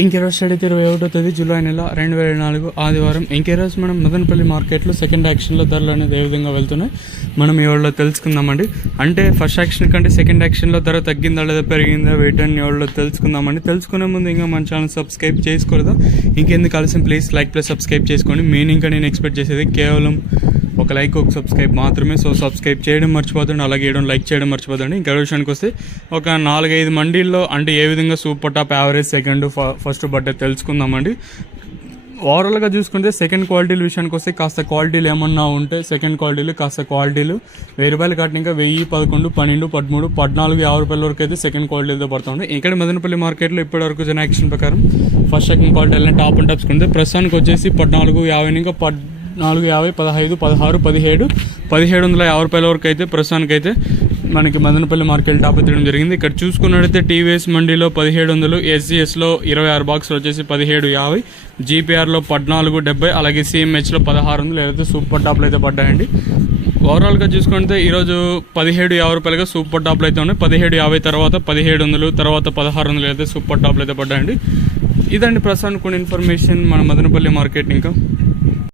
ఇంకెరోజు అయితే 21వ తేదీ జూలై నెల 2024 ఆదివారం. ఇంకెరోజు మనం మదనపల్లి మార్కెట్లో సెకండ్ యాక్షన్లో ధరలు అనేది ఏ విధంగా వెళ్తున్నాయి మనం ఎవరిలో తెలుసుకుందామండి. అంటే ఫస్ట్ యాక్షన్ కంటే సెకండ్ యాక్షన్లో ధర తగ్గిందా లేదా పెరిగిందా వెయిట్ అని ఎవరిలో తెలుసుకుందామండి. తెలుసుకునే ముందు ఇంకా మన ఛానల్ సబ్స్క్రైబ్ చేసుకోలేదా, ఇంకెందుకు ఆలస్యం ప్లీజ్ లైక్ ప్లస్ సబ్స్క్రైబ్ చేసుకోండి. మెయిన్ ఇంకా నేను ఎక్స్పెక్ట్ చేసేది కేవలం ఒక లైక్ ఒక సబ్స్క్రైబ్ మాత్రమే. సో సబ్స్క్రైబ్ చేయడం మర్చిపోతుంది, అలాగే లైక్ చేయడం మర్చిపోతుంది. ఇంకా విషయానికి వస్తే ఒక 4-5 మండీల్లో అంటే ఏ విధంగా super top, average, second, first బట్టే తెలుసుకుందామండి. ఓవరాల్గా చూసుకుంటే సెకండ్ క్వాలిటీల విషయానికి వస్తే కాస్త క్వాలిటీలు ఏమన్నా ఉంటే సెకండ్ క్వాలిటీలు కాస్త క్వాలిటీలు 1000 రూపాయలు కట్టిన ఇంకా 1000, 11, 12, 13, 14, 50 రూపాయల వరకు అయితే సెకండ్ క్వాలిటీతో పడుతుంది. ఇక్కడ మదనపల్లి మార్కెట్లో ఇప్పటివరకు జన యాక్షన్ ప్రకారం ఫస్ట్ సెకండ్ క్వాలిటీ ఎలా టాప్ అండ్ టాప్స్ కుంటే ప్రస్తుతానికి వచ్చేసి 1450 ఇంకా 1450, 15, 16, 17, 1750 రూపాయల వరకు అయితే ప్రస్తుతానికైతే మనకి మదనపల్లి మార్కెట్ టాప్ ఎత్తడం జరిగింది. ఇక్కడ చూసుకున్నట్టయితే టీవీఎస్ మండీలో 1700, ఎస్జిఎస్లో 26 బాక్సులు వచ్చేసి 1750, జీపీఆర్లో 1470, అలాగే సిఎంహెచ్లో 1600 ఏదైతే సూపర్ టాప్లు అయితే పడ్డాయండి. ఓవరాల్గా చూసుకుంటే ఈరోజు 1750 రూపాయలుగా సూపర్ టాప్లు అయితే ఉన్నాయి. 1750 తర్వాత 1700 తర్వాత 1600 అయితే సూపర్ టాప్లు అయితే పడ్డాయండి. ఇదండి ప్రస్తుతానికి కొన్ని ఇన్ఫర్మేషన్ మన మదనపల్లి మార్కెట్. ఇంకా